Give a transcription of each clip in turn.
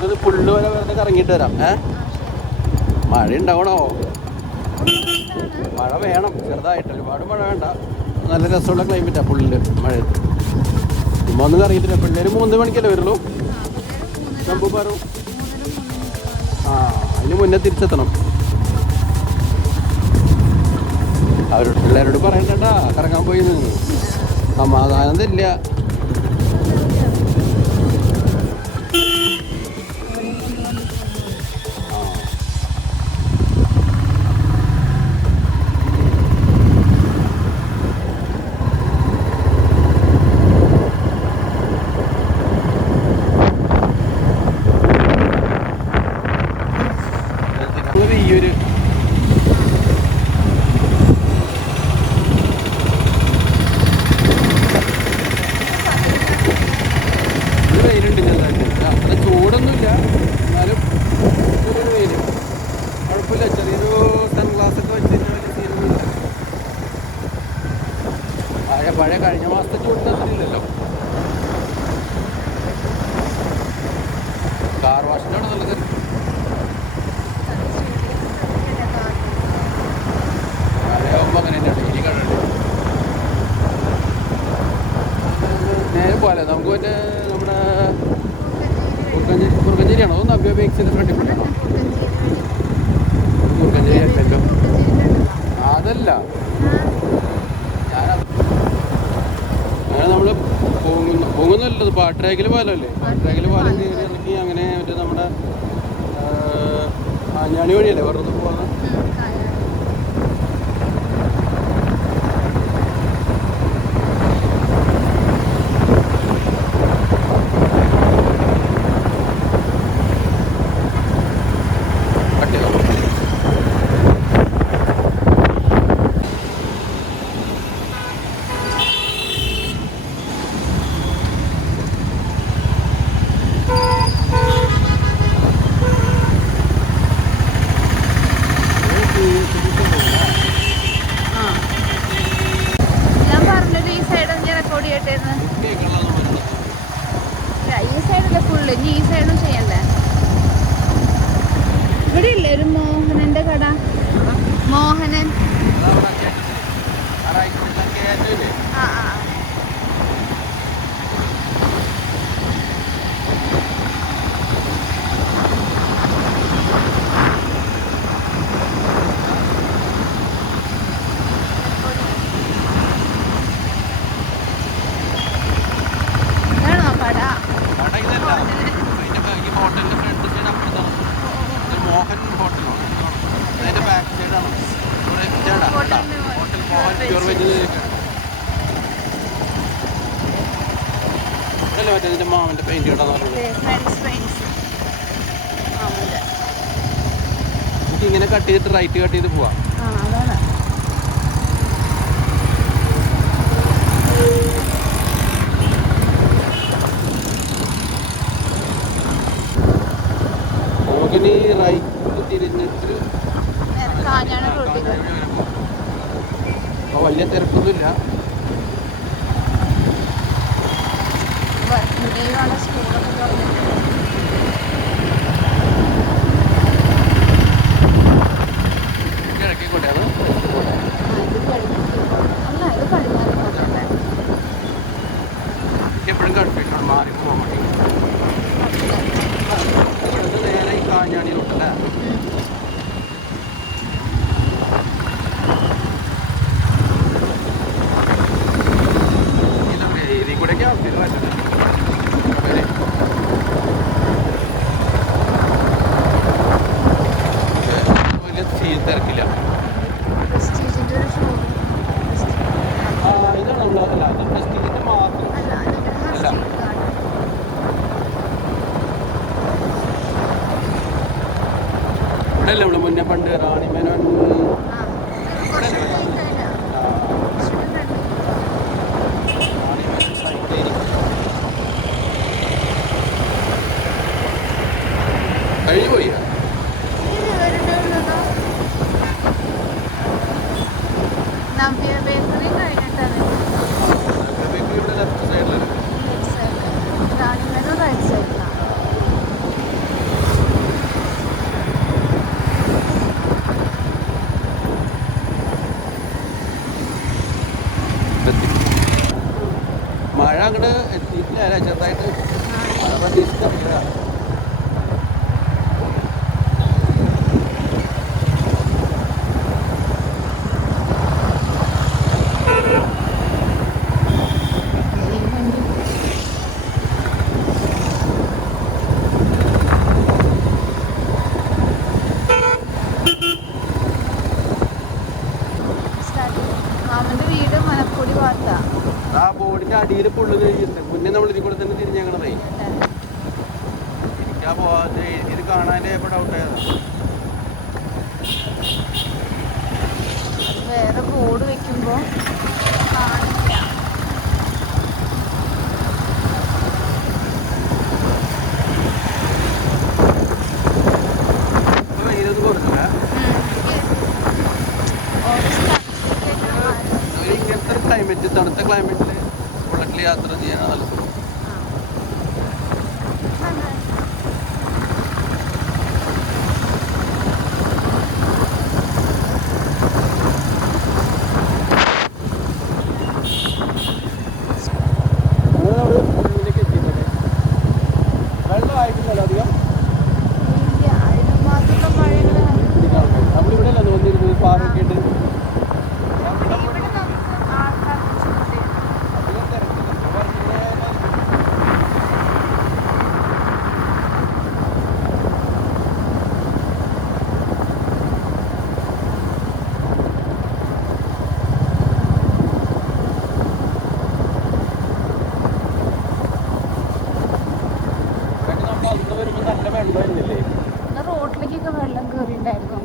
നമുക്കിത് പുള്ളു വരെ വെറുതെ കറങ്ങിയിട്ട് വരാം. മഴ ഉണ്ടാവണോ? മഴ വേണം ചെറുതായിട്ട്, ഒരുപാട് മഴ വേണ്ട. നല്ല രസമുള്ള ക്ലൈമറ്റാണ് പുള്ളില് മഴയത്ത്. ചുമ്മാ ഒന്നും കറങ്ങിയിട്ടില്ല. പിള്ളേർ 3 മണിക്കല്ലേ വരുള്ളൂ. ചമ്പൂപ്പാറു അതിന് മുന്നേ തിരിച്ചെത്തണം. അവരോട് പിള്ളേരോട് പറയണ്ടേട്ടാ കറങ്ങാൻ പോയി നിന്ന്. സമാധാനം തരില്ല. ഈയൊരു വെയിലുണ്ട് ചെറുതായിട്ട്. അത്ര ചൂടൊന്നുമില്ല, എന്നാലും ചെറിയൊരു വെയിൽ. കുഴപ്പമില്ല. ചെറിയൊരു സൺഗ്ലാസൊക്കെ വെച്ചിട്ട് വലിയ സീനൊന്നുമില്ല. പഴയ കഴിഞ്ഞ മാസത്തെ ചൂടിൻ്റെ അത്രയില്ലല്ലോ. കാർ വാഷിൻ്റെ അവിടെ നല്ല തിരക്ക്. മഴയാകുമ്പോൾ അങ്ങനെ തന്നെയാണ്. ഇനി കണ്ടുണ്ട് നേരെ പോലെ നമുക്ക് മറ്റേ നമ്മുടെ കുറുക്കഞ്ചേരിയാണോ? അത് നവ്യ ബേക്സിൻ്റെ ഫ്രണ്ടിൽ കൂടെയാണോ? കുറുക്കഞ്ചേരി അല്ലല്ലോ. അതല്ല, അങ്ങനെ നമ്മൾ പോകുന്നല്ലോ. പാട്രാക്കിൽ പാലമല്ലേ? പാട്രാക്കിൽ പാലം കയറി ഇറങ്ങി അങ്ങനെ മറ്റേ നമ്മുടെ ആഞ്ഞാണി വഴിയല്ലേ വെറുതെ പോകുന്നത്. ഈ സൈഡല്ലേ ഫുള്ള്, ഇനി ഈ സൈഡും ചെയ്യണ്ടേ? ഇവിടെ ഇല്ലേ ഒരു മോഹനന്റെ കട? മോഹനൻ. മോഹൻ ഹോട്ടലോ അതിൻ്റെ ബാക്ക് സൈഡാണ്. ഹോട്ടൽ മോഹൻ പ്യൂർ വെജ് അല്ലേ? മറ്റേ ഇതിൻ്റെ മാമൻ്റെ പെയിൻറ്റ് കേട്ടോ നമുക്ക് ഇങ്ങനെ കട്ട് ചെയ്തിട്ട് റൈറ്റ് കട്ട് ചെയ്ത് പോവാം. നമുക്കിനി റൈറ്റ് തിരിഞ്ഞിട്ട് അപ്പോൾ വലിയ തിരക്കൊന്നുമില്ല. കിഴക്കേക്കോട്ടെ അത് എപ്പോഴും കൺഫ്യൂഷൻ മാറി പോകാൻ വേണ്ടി. ഇവിടുന്ന് നേരെ ഈ കാഞ്ഞാണി റൂട്ടല്ലേ? ഇതിൽ കൂടെയൊക്കെ ആൾക്കാർ വരുന്നത്. വലിയ തിരക്കില്ല. ഇതാണ് നമ്മളതല്ല, അത് പ്രസ്റ്റീജിൻ്റെ മാത്രം അല്ല. ഇവിടെ അല്ലേ ഇവിടെ മുന്നേ പണ്ട് റാണി മേനോൻ കഴിഞ്ഞു പോയി. എത്തി. മഴ അങ്ങോട്ട് എത്തിയിട്ടില്ല, ചെറുതായിട്ട് മഴ പ്രതീക്ഷിച്ചില്ല. മാമന്റെ വീട് മലപ്പുടി ഭാഗത്താ. ആ ബോർഡിന്റെ അടിയിൽ പുള്ളു കഴിഞ്ഞിട്ടുണ്ട്. മുന്നേ നമ്മൾ ഇതിൽ കൂടെ തന്നെ തിരിഞ്ഞങ്ങണതേ. ഇരിക്കാൻ പോവാതെ ഇത് കാണാൻ്റെ എപ്പോൾ ഡൗട്ടായതാ. വേറെ ബോർഡ് വെക്കുമ്പോ കാണില്ല. വെയിലൊന്നും കൊടുക്കില്ല. ഇങ്ങനത്തെ ഒരു ക്ലൈമറ്റ്, തണുത്ത ക്ലൈമറ്റിൽ ബുള്ളറ്റിൽ യാത്ര ചെയ്യാനാണ് നല്ലത്. വെള്ളമായിട്ടില്ലല്ലോ അധികം. നമ്മളിവിടെ അല്ല തോന്നിയിരുന്നത് പാറൊക്കെ ഇട്ട്. റോഡിലേക്കൊക്കെ വെള്ളം കയറിണ്ടായിരുന്നു.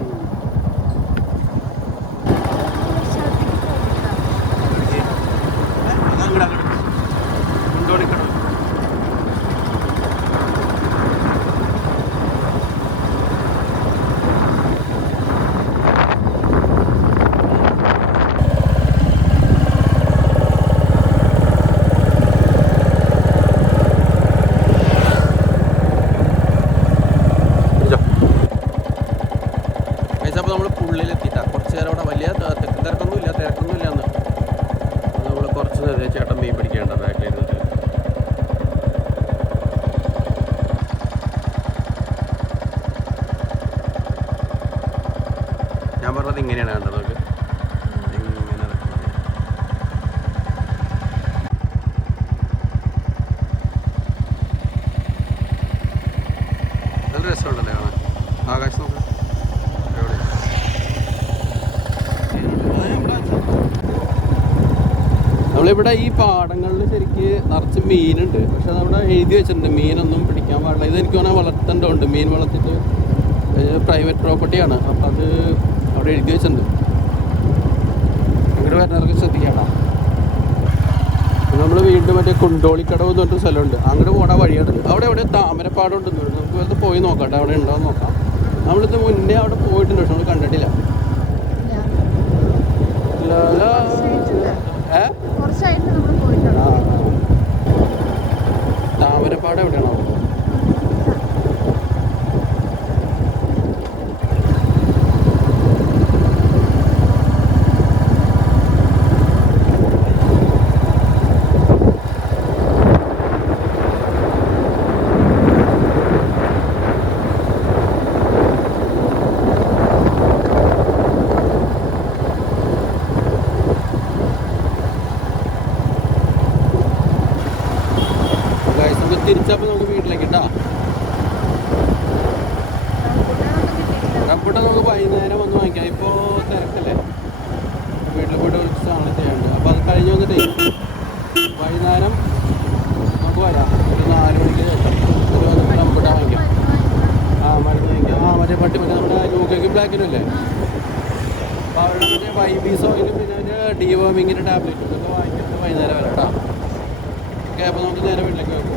അപ്പോൾ നമ്മൾ പുള്ളിലെത്തിയിട്ടാണ്. കുറച്ച് നേരം അവിടെ വലിയ തിരക്കൊന്നും ഇല്ല എന്ന്. നമ്മൾ കുറച്ച് നേരം ചേട്ടൻ മീൻ പിടിക്കേണ്ട ബാക്കിൽ ഇരുന്നിട്ട്. ഞാൻ പറഞ്ഞത് ഇങ്ങനെയാണ് കണ്ടത്. നമുക്ക് ഇങ്ങനെ നല്ല രസമുണ്ടല്ലേ കാണാൻ. ആകാശം നോക്കാം. നമ്മളിവിടെ ഈ പാടങ്ങളിൽ ശരിക്ക് നിറച്ച് മീനുണ്ട്. പക്ഷെ നമ്മുടെ എഴുതി വെച്ചിട്ടുണ്ട് മീനൊന്നും പിടിക്കാൻ പാടില്ല. ഇതെനിക്ക് പറഞ്ഞാൽ വളർത്തേണ്ടതുണ്ട്. മീൻ വളർത്തിട്ട് പ്രൈവറ്റ് പ്രോപ്പർട്ടിയാണ്. അപ്പം അത് അവിടെ എഴുതി വെച്ചിട്ടുണ്ട്. അങ്ങോട്ട് വരുന്നവർക്ക് ശ്രദ്ധിക്കണം. നമ്മൾ വീണ്ടും മറ്റേ കുണ്ടോളിക്കടവ് എന്ന് പറഞ്ഞിട്ട് സ്ഥലമുണ്ട്. അങ്ങോട്ട് പോകാൻ വഴിയാണ്. അവിടെ എവിടെ താമരപ്പാടുണ്ടെന്ന്. നമുക്ക് വെറുതെ പോയി നോക്കട്ടെ അവിടെ ഉണ്ടോ എന്ന് നോക്കാം. നമ്മളിത് മുന്നേ അവിടെ പോയിട്ടുണ്ട്, പക്ഷെ നമ്മൾ കണ്ടിട്ടില്ല. താമരപ്പാട് എവിടെയാണോ? തിരിച്ചപ്പോൾ നമുക്ക് വീട്ടിലേക്ക് ഇട്ടാ. റബ്ബുട്ട നമുക്ക് വൈകുന്നേരം വന്ന് വാങ്ങിക്കാം. ഇപ്പോൾ തിരക്കല്ലേ, വീട്ടിൽ പോയിട്ട് ഒരു സാധനം ചെയ്യാനുണ്ട്. അപ്പോൾ അത് കഴിഞ്ഞ് വന്നിട്ട് വൈകുന്നേരം നമുക്ക് വരാം. ഒരു 4 മണിക്ക് ഒരു വന്നിട്ട് റബ്ബുട്ട വാങ്ങിക്കാം. മരുന്ന് വാങ്ങിക്കാം. മറ്റേ മറ്റേ നമ്മുടെ യൂക്കേക്ക് ബ്ലാക്കിനും അല്ലേ. അപ്പോൾ അവരുടെ മറ്റേ വൈബീസ് ഓയിലും പിന്നെ അതിൻ്റെ ഡീവോമിങ്ങിൻ്റെ ടാബ്ലറ്റും ഇതൊക്കെ വാങ്ങിച്ചിട്ട് വൈകുന്നേരം വരാം കേട്ടോ. ഓക്കെ, അപ്പോൾ നമുക്ക് നേരെ വീട്ടിലേക്ക് വരും.